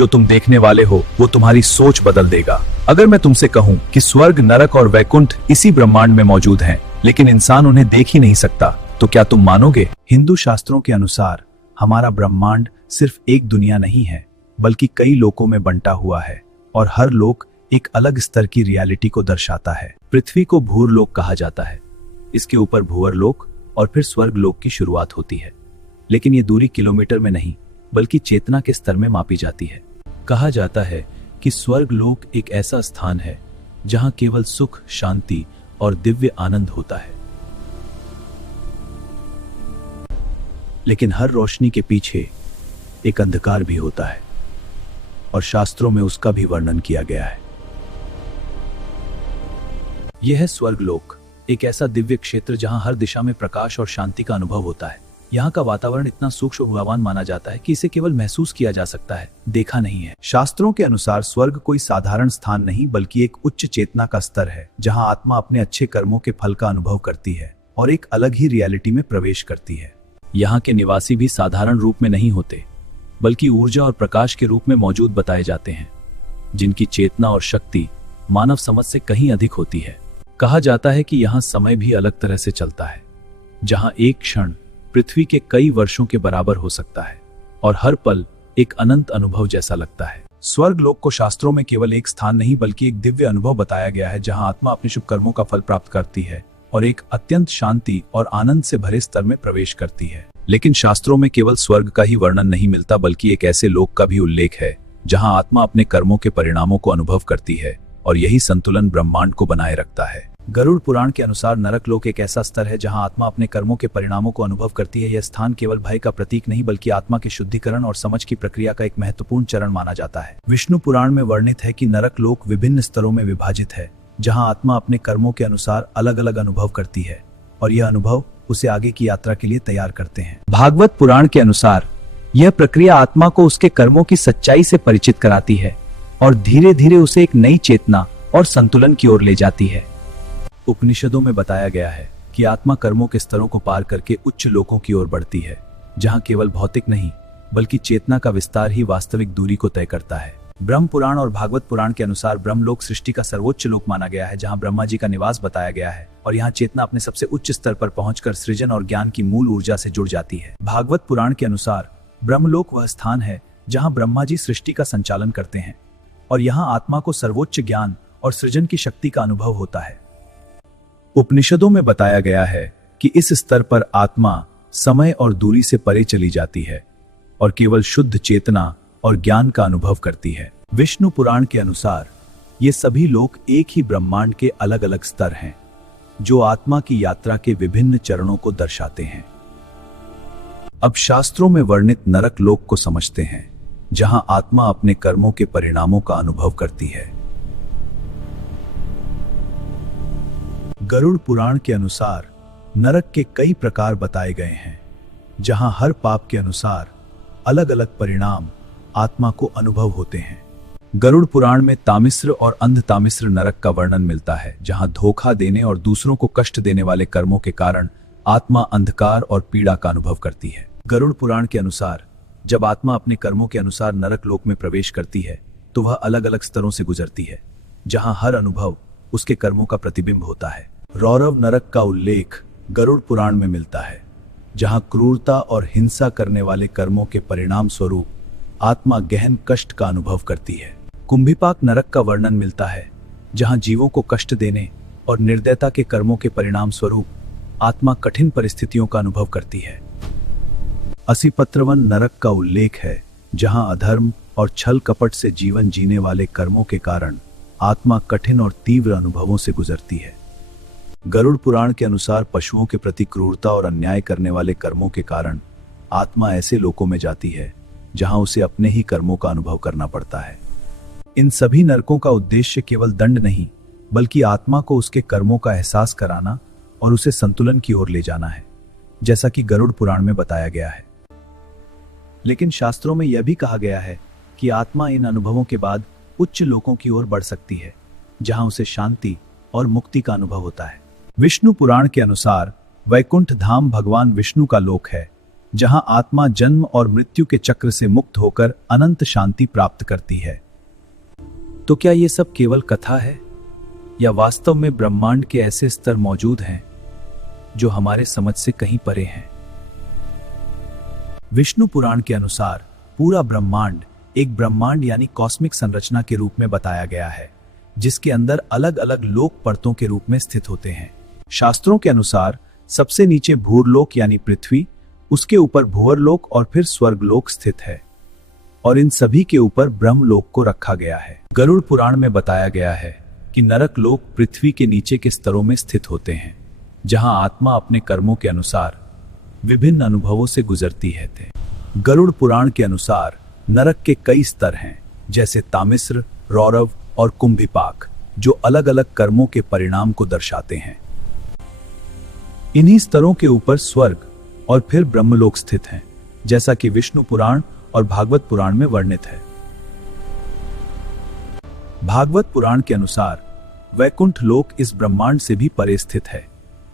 जो तुम देखने वाले हो वो तुम्हारी सोच बदल देगा। अगर मैं तुमसे कहूं कि स्वर्ग, नरक और वैकुंठ इसी ब्रह्मांड में मौजूद हैं, लेकिन इंसान उन्हें देख ही नहीं सकता, तो क्या तुम मानोगे? हिंदू शास्त्रों के अनुसार हमारा ब्रह्मांड सिर्फ एक दुनिया नहीं है, बल्कि कई लोकों में बंटा हुआ है और हर लोक एक अलग स्तर की रियलिटी को दर्शाता है। पृथ्वी को भूरलोक कहा जाता है, इसके ऊपर भूअरलोक और फिर स्वर्ग लोक की शुरुआत होती है। लेकिन ये दूरी किलोमीटर में नहीं बल्कि चेतना के स्तर में मापी जाती है। कहा जाता है कि स्वर्ग लोक एक ऐसा स्थान है जहां केवल सुख, शांति और दिव्य आनंद होता है। लेकिन हर रोशनी के पीछे एक अंधकार भी होता है और शास्त्रों में उसका भी वर्णन किया गया है। यह है स्वर्ग लोक, एक ऐसा दिव्य क्षेत्र जहां हर दिशा में प्रकाश और शांति का अनुभव होता है। यहाँ का वातावरण इतना सूक्ष्म भगवान माना जाता है कि इसे केवल महसूस किया जा सकता है, देखा नहीं है। शास्त्रों के अनुसार स्वर्ग कोई साधारण स्थान नहीं बल्कि एक उच्च चेतना का स्तर है, जहाँ आत्मा अपने अच्छे कर्मों के फल का अनुभव करती है और एक अलग ही रियलिटी में प्रवेश करती है। यहाँ के निवासी भी साधारण रूप में नहीं होते, बल्कि ऊर्जा और प्रकाश के रूप में मौजूद बताए जाते हैं, जिनकी चेतना और शक्ति मानव समझ से कहीं अधिक होती है। कहा जाता है कि यहाँ समय भी अलग तरह से चलता है, जहाँ एक क्षण पृथ्वी के कई वर्षों के बराबर हो सकता है और हर पल एक अनंत अनुभव जैसा लगता है। स्वर्ग लोक को शास्त्रों में केवल एक स्थान नहीं बल्कि एक दिव्य अनुभव बताया गया है, जहां आत्मा अपने शुभ कर्मों का फल प्राप्त करती है और एक अत्यंत शांति और आनंद से भरे स्तर में प्रवेश करती है। लेकिन शास्त्रों में केवल स्वर्ग का ही वर्णन नहीं मिलता, बल्कि एक ऐसे लोक का भी उल्लेख है जहां आत्मा अपने कर्मों के परिणामों को अनुभव करती है और यही संतुलन ब्रह्मांड को बनाए रखता है। गरुड़ पुराण के अनुसार नरक लोक एक ऐसा स्तर है जहां आत्मा अपने कर्मों के परिणामों को अनुभव करती है। यह स्थान केवल भय का प्रतीक नहीं बल्कि आत्मा के शुद्धिकरण और समझ की प्रक्रिया का एक महत्वपूर्ण चरण माना जाता है। विष्णु पुराण में वर्णित है कि नरक लोक विभिन्न स्तरों में विभाजित है, जहां आत्मा अपने कर्मों के अनुसार अलग अलग अनुभव करती है और यह अनुभव उसे आगे की यात्रा के लिए तैयार करते हैं। भागवत पुराण के अनुसार यह प्रक्रिया आत्मा को उसके कर्मों की सच्चाई से परिचित कराती है और धीरे धीरे उसे एक नई चेतना और संतुलन की ओर ले जाती है। उपनिषदों में बताया गया है कि आत्मा कर्मों के स्तरों को पार करके उच्च लोकों की ओर बढ़ती है, जहां केवल भौतिक नहीं बल्कि चेतना का विस्तार ही वास्तविक दूरी को तय करता है। ब्रह्म पुराण और भागवत पुराण के अनुसार ब्रह्मलोक सृष्टि का सर्वोच्च लोक माना गया है, जहां ब्रह्मा जी का निवास बताया गया है और यहाँ चेतना अपने सबसे उच्च स्तर पर पहुंचकर सृजन और ज्ञान की मूल ऊर्जा से जुड़ जाती है। भागवत पुराण के अनुसार ब्रह्मलोक वह स्थान है जहाँ ब्रह्मा जी सृष्टि का संचालन करते हैं और यहाँ आत्मा को सर्वोच्च ज्ञान और सृजन की शक्ति का अनुभव होता है। उपनिषदों में बताया गया है कि इस स्तर पर आत्मा समय और दूरी से परे चली जाती है और केवल शुद्ध चेतना और ज्ञान का अनुभव करती है। विष्णु पुराण के अनुसार ये सभी लोक एक ही ब्रह्मांड के अलग अलग स्तर हैं, जो आत्मा की यात्रा के विभिन्न चरणों को दर्शाते हैं। अब शास्त्रों में वर्णित नरक लोक को समझते हैं, जहां आत्मा अपने कर्मों के परिणामों का अनुभव करती है। गरुड़ पुराण के अनुसार नरक के कई प्रकार बताए गए हैं, जहां हर पाप के अनुसार अलग अलग परिणाम आत्मा को अनुभव होते हैं। गरुड़ पुराण में तामिस्र और अंध तामिस्र नरक का वर्णन मिलता है, जहां धोखा देने और दूसरों को कष्ट देने वाले कर्मों के कारण आत्मा अंधकार और पीड़ा का अनुभव करती है। गरुड़ पुराण के अनुसार जब आत्मा अपने कर्मों के अनुसार नरक लोक में प्रवेश करती है, तो वह अलग अलग स्तरों से गुजरती है, जहां हर अनुभव उसके कर्मों का प्रतिबिंब होता है। रौरव नरक का उल्लेख गरुड़ पुराण में मिलता है, जहां क्रूरता और हिंसा करने वाले कर्मों के परिणाम स्वरूप आत्मा गहन कष्ट का अनुभव करती है। कुंभीपाक नरक का वर्णन मिलता है, जहां जीवों को कष्ट देने और निर्दयता के कर्मों के परिणाम स्वरूप आत्मा कठिन परिस्थितियों का अनुभव करती है। असिपत्रवन नरक का उल्लेख है, जहां अधर्म और छल कपट से जीवन जीने वाले कर्मों के कारण आत्मा कठिन और तीव्र अनुभवों से गुजरती है। गरुड़ पुराण के अनुसार पशुओं के प्रति क्रूरता और अन्याय करने वाले कर्मों के कारण आत्मा ऐसे लोकों में जाती है जहां उसे अपने ही कर्मों का अनुभव करना पड़ता है। इन सभी नरकों का उद्देश्य केवल दंड नहीं बल्कि आत्मा को उसके कर्मों का एहसास कराना और उसे संतुलन की ओर ले जाना है, जैसा कि गरुड़ पुराण में बताया गया है। लेकिन शास्त्रों में यह भी कहा गया है कि आत्मा इन अनुभवों के बाद उच्च लोकों की ओर बढ़ सकती है, जहां उसे शांति और मुक्ति का अनुभव होता है। विष्णु पुराण के अनुसार वैकुंठ धाम भगवान विष्णु का लोक है, जहां आत्मा जन्म और मृत्यु के चक्र से मुक्त होकर अनंत शांति प्राप्त करती है। तो क्या ये सब केवल कथा है या वास्तव में ब्रह्मांड के ऐसे स्तर मौजूद हैं जो हमारे समझ से कहीं परे हैं? विष्णु पुराण के अनुसार पूरा ब्रह्मांड एक ब्रह्मांड यानी कॉस्मिक संरचना के रूप में बताया गया है, जिसके अंदर अलग अलग लोक परतों के रूप में स्थित होते हैं। शास्त्रों के अनुसार सबसे नीचे भूरलोक यानी पृथ्वी, उसके ऊपर भुवरलोक और फिर स्वर्गलोक स्थित है, और इन सभी के ऊपर ब्रह्मलोक को रखा गया है। गरुड़ पुराण में बताया गया है कि नरक लोक पृथ्वी के नीचे के स्तरों में स्थित होते हैं, जहां आत्मा अपने कर्मों के अनुसार विभिन्न अनुभवों से गुजरती है। गरुड़ पुराण के अनुसार नरक के कई स्तर हैं, जैसे तामिस्र, रौरव और कुंभिपाक, जो अलग अलग कर्मों के परिणाम को दर्शाते हैं। इन्हीं स्तरों के ऊपर स्वर्ग और फिर ब्रह्मलोक स्थित हैं, जैसा कि विष्णु पुराण और भागवत पुराण में वर्णित है। भागवत पुराण के अनुसार वैकुंठ लोक इस ब्रह्मांड से भी परे स्थित है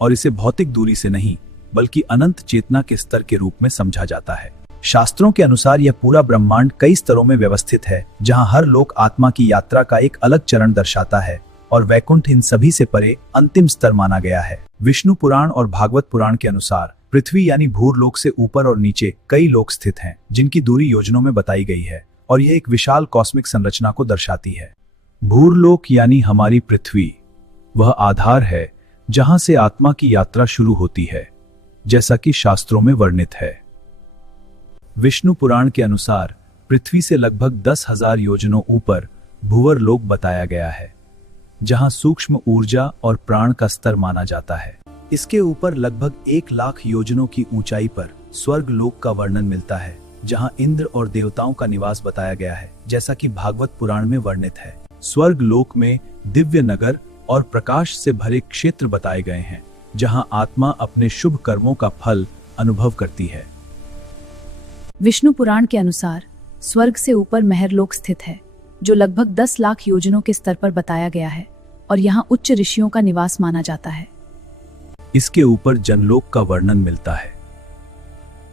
और इसे भौतिक दूरी से नहीं बल्कि अनंत चेतना के स्तर के रूप में समझा जाता है। शास्त्रों के अनुसार यह पूरा ब्रह्मांड कई स्तरों में व्यवस्थित है, जहां हर लोक आत्मा की यात्रा का एक अलग चरण दर्शाता है, और वैकुंठ इन सभी से परे अंतिम स्तर माना गया है। विष्णु पुराण और भागवत पुराण के अनुसार पृथ्वी यानी भूरलोक से ऊपर और नीचे कई लोक स्थित हैं, जिनकी दूरी योजनों में बताई गई है, और यह एक विशाल कॉस्मिक संरचना को दर्शाती है। भूरलोक यानी हमारी पृथ्वी वह आधार है जहां से आत्मा की यात्रा शुरू होती है, जैसा कि शास्त्रों में वर्णित है। विष्णु पुराण के अनुसार पृथ्वी से लगभग 10,000 योजनों ऊपर भुवर लोक बताया गया है, जहां सूक्ष्म ऊर्जा और प्राण का स्तर माना जाता है। इसके ऊपर लगभग 1,00,000 योजनों की ऊंचाई पर स्वर्ग लोक का वर्णन मिलता है, जहां इंद्र और देवताओं का निवास बताया गया है, जैसा कि भागवत पुराण में वर्णित है। स्वर्ग लोक में दिव्य नगर और प्रकाश से भरे क्षेत्र बताए गए हैं, जहां आत्मा अपने शुभ कर्मों का फल अनुभव करती है। विष्णु पुराण के अनुसार स्वर्ग से ऊपर महरलोक स्थित है, जो लगभग 10 लाख योजनों के स्तर पर बताया गया है, और यहाँ उच्च ऋषियों का निवास माना जाता है। इसके ऊपर जनलोक का वर्णन मिलता है,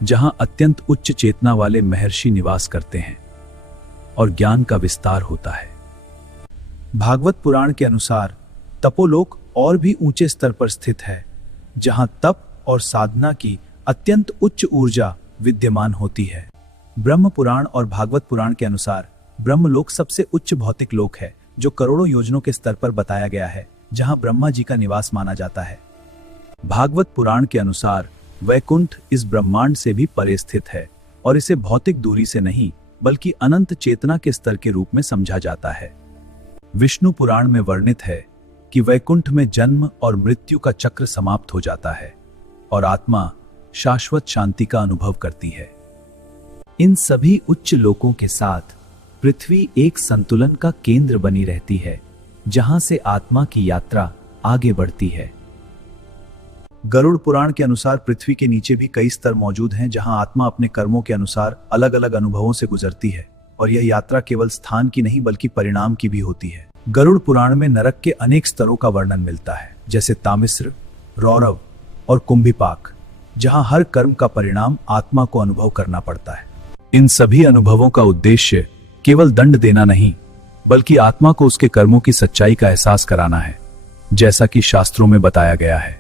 जहां अत्यंत उच्च चेतना वाले महर्षि निवास करते हैं और ज्ञान का विस्तार होता है। भागवत पुराण के अनुसार तपोलोक और भी ऊंचे स्तर पर स्थित है, जहां तप और साधना की अत्यंत उच्च ऊर्जा विद्यमान होती है। ब्रह्म पुराण और भागवत पुराण के अनुसार ब्रह्मलोक सबसे उच्च भौतिक लोक है, जो करोड़ों योजनों के स्तर पर बताया गया है, जहां ब्रह्मा जी का निवास माना जाता है। भागवत पुराण के अनुसार वैकुंठ इस ब्रह्मांड से भी परे स्थित है, और इसे भौतिक दूरी से नहीं बल्कि अनंत चेतना के स्तर के रूप में समझा जाता है। विष्णु पुराण में वर्णित है कि वैकुंठ में जन्म और मृत्यु का चक्र समाप्त हो जाता है और आत्मा शाश्वत शांति का अनुभव करती है। इन सभी उच्च लोकों के साथ पृथ्वी एक संतुलन का केंद्र बनी रहती है, जहां से आत्मा की यात्रा आगे बढ़ती है। गरुड़ पुराण के अनुसार पृथ्वी के नीचे भी कई स्तर मौजूद हैं, जहां आत्मा अपने कर्मों के अनुसार अलग अलग अनुभवों से गुजरती है, और यह यात्रा केवल स्थान की नहीं बल्कि परिणाम की भी होती है। गरुड़ पुराण में नरक के अनेक स्तरों का वर्णन मिलता है, जैसे तामिस्र, रौरव और कुंभिपाक, जहां हर कर्म का परिणाम आत्मा को अनुभव करना पड़ता है। इन सभी अनुभवों का उद्देश्य केवल दंड देना नहीं बल्कि आत्मा को उसके कर्मों की सच्चाई का एहसास कराना है, जैसा कि शास्त्रों में बताया गया है।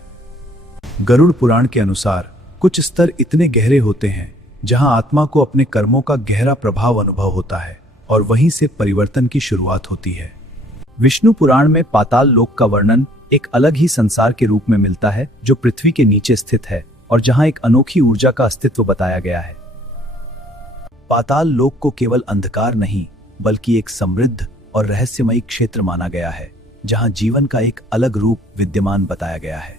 गरुड़ पुराण के अनुसार कुछ स्तर इतने गहरे होते हैं जहां आत्मा को अपने कर्मों का गहरा प्रभाव अनुभव होता है, और वहीं से परिवर्तन की शुरुआत होती है। विष्णु पुराण में पाताल लोक का वर्णन एक अलग ही संसार के रूप में मिलता है, जो पृथ्वी के नीचे स्थित है और जहां एक अनोखी ऊर्जा का अस्तित्व बताया गया है। पाताल लोक को केवल अंधकार नहीं बल्कि एक समृद्ध और रहस्यमयी क्षेत्र माना गया है, जहां जीवन का एक अलग रूप विद्यमान बताया गया है।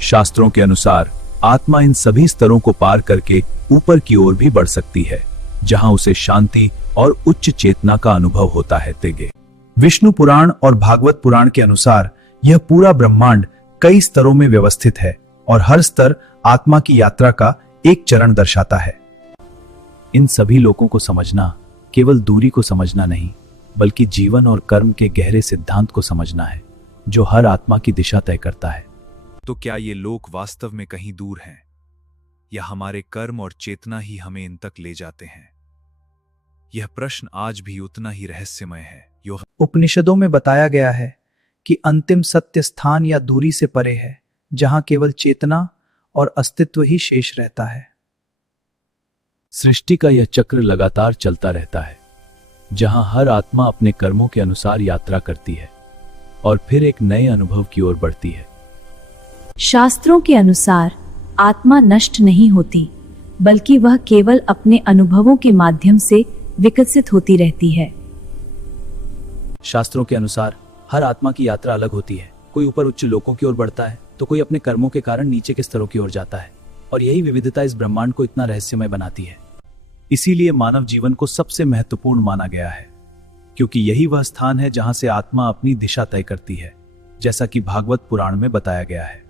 शास्त्रों के अनुसार आत्मा इन सभी स्तरों को पार करके ऊपर की ओर भी बढ़ सकती है, जहां उसे शांति और उच्च चेतना का अनुभव होता है। विष्णु पुराण और भागवत पुराण के अनुसार यह पूरा ब्रह्मांड कई स्तरों में व्यवस्थित है, और हर स्तर आत्मा की यात्रा का एक चरण दर्शाता है। इन सभी लोगों को समझना केवल दूरी को समझना नहीं बल्कि जीवन और कर्म के गहरे सिद्धांत को समझना है, जो हर आत्मा की दिशा तय करता है। तो क्या ये लोक वास्तव में कहीं दूर हैं या हमारे कर्म और चेतना ही हमें इन तक ले जाते हैं? यह प्रश्न आज भी उतना ही रहस्यमय है। उपनिषदों में बताया गया है कि अंतिम सत्य स्थान या दूरी से परे है, जहां केवल चेतना और अस्तित्व ही शेष रहता है। सृष्टि का यह चक्र लगातार चलता रहता है, जहां हर आत्मा अपने कर्मों के अनुसार यात्रा करती है और फिर एक नए अनुभव की ओर बढ़ती है। शास्त्रों के अनुसार आत्मा नष्ट नहीं होती, बल्कि वह केवल अपने अनुभवों के माध्यम से विकसित होती रहती है। शास्त्रों के अनुसार हर आत्मा की यात्रा अलग होती है। कोई ऊपर उच्च लोकों की ओर बढ़ता है तो कोई अपने कर्मों के कारण नीचे के स्तरों की ओर जाता है, और यही विविधता इस ब्रह्मांड को इतना रहस्यमय बनाती है। इसीलिए मानव जीवन को सबसे महत्वपूर्ण माना गया है, क्योंकि यही वह स्थान है जहां से आत्मा अपनी दिशा तय करती है, जैसा कि भागवत पुराण में बताया गया है।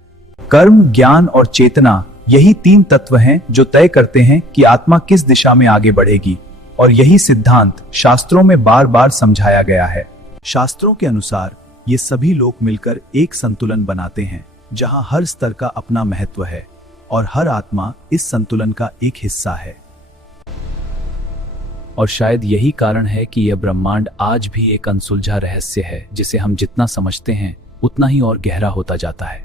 कर्म, ज्ञान और चेतना, यही तीन तत्व हैं जो तय करते हैं कि आत्मा किस दिशा में आगे बढ़ेगी, और यही सिद्धांत शास्त्रों में बार बार समझाया गया है। शास्त्रों के अनुसार ये सभी लोग मिलकर एक संतुलन बनाते हैं, जहां हर स्तर का अपना महत्व है और हर आत्मा इस संतुलन का एक हिस्सा है। और शायद यही कारण है कि यह ब्रह्मांड आज भी एक अनसुलझा रहस्य है, जिसे हम जितना समझते हैं उतना ही और गहरा होता जाता है।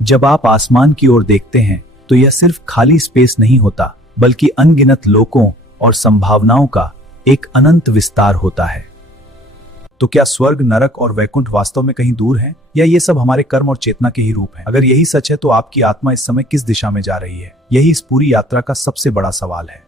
जब आप आसमान की ओर देखते हैं तो यह सिर्फ खाली स्पेस नहीं होता, बल्कि अनगिनत लोकों और संभावनाओं का एक अनंत विस्तार होता है। तो क्या स्वर्ग, नरक और वैकुंठ वास्तव में कहीं दूर हैं, या ये सब हमारे कर्म और चेतना के ही रूप हैं? अगर यही सच है तो आपकी आत्मा इस समय किस दिशा में जा रही है? यही इस पूरी यात्रा का सबसे बड़ा सवाल है।